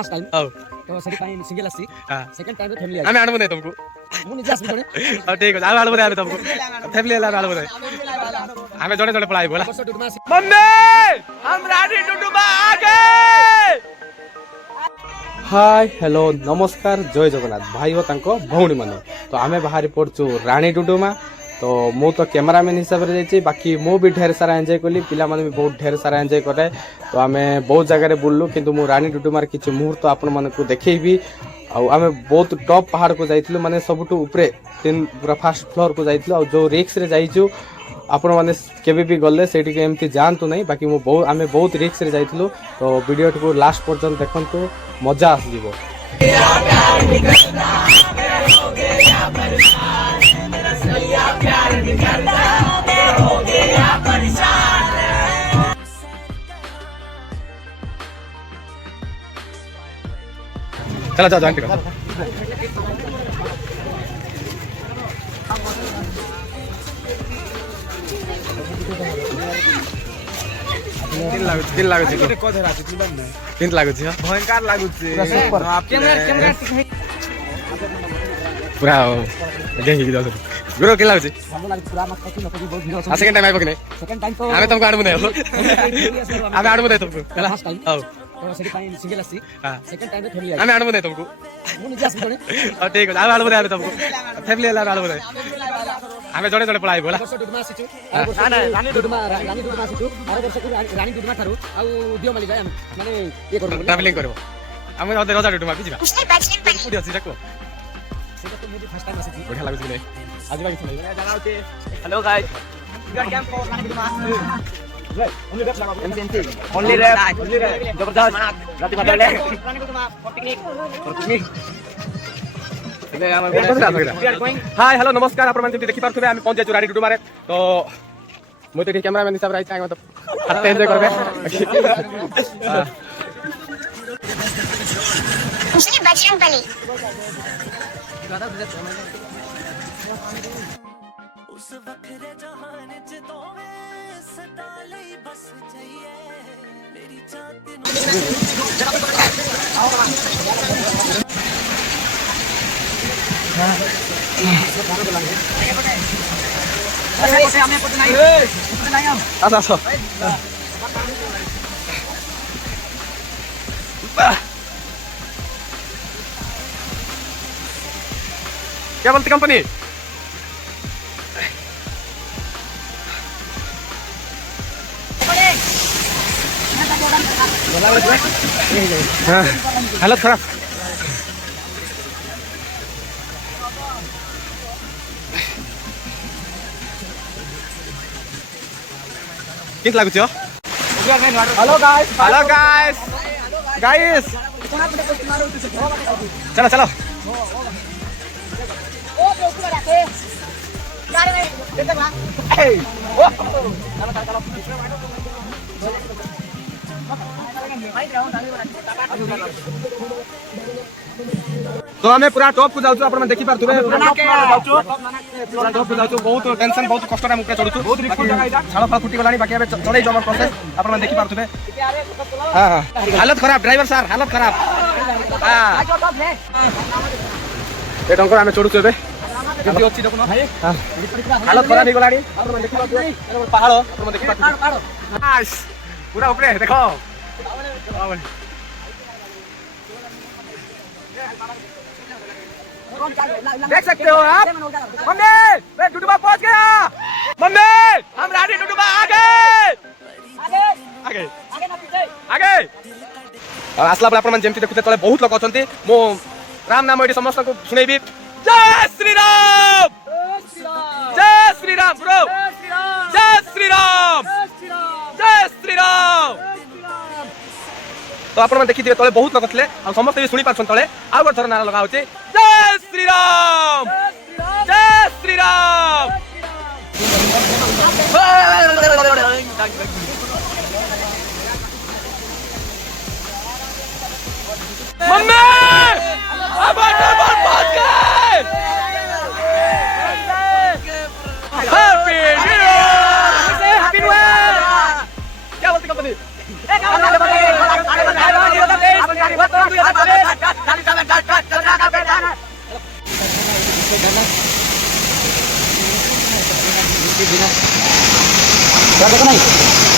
Last time हां तो सरी पाई सिंगल आसी हां सेकंड टाइम फैमिली आमे आनबो नै तुमको मु निजे आसी कोने हां ठीक है आमे आनबो नै तुमको फैमिली वाला आनबो नै आमे जोड़े जोड़े पळाई बोला मम्मी हम रानी डुडुमा आ गए। हाय हेलो नमस्कार जय जगन्नाथ भाई और तांको भौणी माने तो आमे बाहरी पड़चु रानी डुडुमा तो मु तो कैमरामैन हिसाब से जाइए बाकी मु भी ढेर सारा एंजॉय कली पिला माने भी बहुत ढेर सारा एंजॉय करे तो आमे बहुत जगह बुल्लु किंतु मु रानी डुडुमार किछि मुहूर्त आपण मानकु देखैबी आमे बहुत टॉप पहाड़ को जाइथिलु माने सबटु ऊपरे तीन पूरा फर्स्ट फ्लोर को जाइथिलु आ जो रिक्स रे जाइछु आपण माने केबे भी गले सेठी के एमती जानतु नहीं बाकी मु बहुत आमे बहुत रिक्स रे जाइथिलु तो वीडियो को लास्ट पर्यंत देखंतु मजा आस जीवो। चला चला जॉइन करो दिन लागु छी कोधर आसी फिल्म में दिन लागु छी भयंकर लागु छी कैमरा कैमरा पूरा गेंगी की जाऊ गुरो के लागु छी हम लागु पूरा मत कथि न कथि बहुत भीड़ आ सेकंड टाइम आइबो कि नै सेकंड टाइम तो आमे तुमको आडबो नै आमे आडबो नै तुमको लास्ट टाइम हां तो सरी पाई सिंगल आसी हां सेकंड टाइम फैमिली आमे आडबो नै तुमको मु निजे आसी कोने हां ठीक है आमे आडबो नै तुमको फैमिली वाला आडबो नै आमे जोड़े जोड़े पळाई बोला वर्ष डुडुमा आसी छु रानी डुडुमा आसी छु आरो वर्ष रानी डुडुमा थारु आ दियो माली जाय माने ये करबो ट्रैवलिंग करबो आमे अदे रजा डुडुमा की जिबा कोडी अछि देखो सेटा तो मुझे फर्स्ट टाइम आसी छु बढ़िया लागु छी नै आज बाकी सुनाई जगह होते hello guys you are camp for Rani Duduma only rap लगाओ एमसीएनसी ओनली रैप जबरदस्त राती मारले Rani Duduma for picnic hi hello नमस्कार आपण माने देखि पारथबे आमे पहुंच जाय रानी डुडुमा रे तो मु तो कैमरामैन हिसाब राइ चाहे मतलब हाथ एंजॉय करबे मुझे बजरंग बली उस वखरे जहान च दोवें सदा लई बस जाइए मेरी जात क्या बोलती कंपनी हालत खराब कित लागु छ hello guys hello guys guys चलो चलो ओ बेवकूफ रहते गाड़ी में देते बा तो हमें पूरा टॉप को जाउछु आपण देखि पारथुबे पूरा टॉप को जाउछु बहुत टेंशन बहुत कष्ट रे मुके चढुछु बहुत रिस्क जगह इटा छाळ फाळ फुटी गलानी बाकी अब चढै जबर प्रोसेस आपण देखि पारथुबे हां हां हालत खराब ड्राइवर सर हालत खराब हां ए टंकर हमें चढुछु एबे केति अछि देखुन भाई हां हालत खराब हे गलानी आपण देखि पारथुबे पहाड़ आपण देखि पारथुबे नाइस पूरा ऊपर देखो देख सकते हो आप मम्मी मैं डुडुमा पहुंच गया मम्मी हम रानी डुडुमा आ गए आगे आगे आगे ना पीछे आगे और आसला पर आपण मन जेमति देखुते तले बहुत लोक अछंती मो राम नाम एडी समस्त को सुनेबी जय श्री राम जय श्री राम ब्रो जय श्री राम जय श्री राम तो आपण देखि दिए तले बहुत लोक थले आ समस्त ये सुनी पाछन तले आ गोर थर नारा लगा होचे जय श्री राम जय श्री राम मम्मी अब डबल पहुंच गए happy new year happy new year क्या बोलती कंपनी देखो नहीं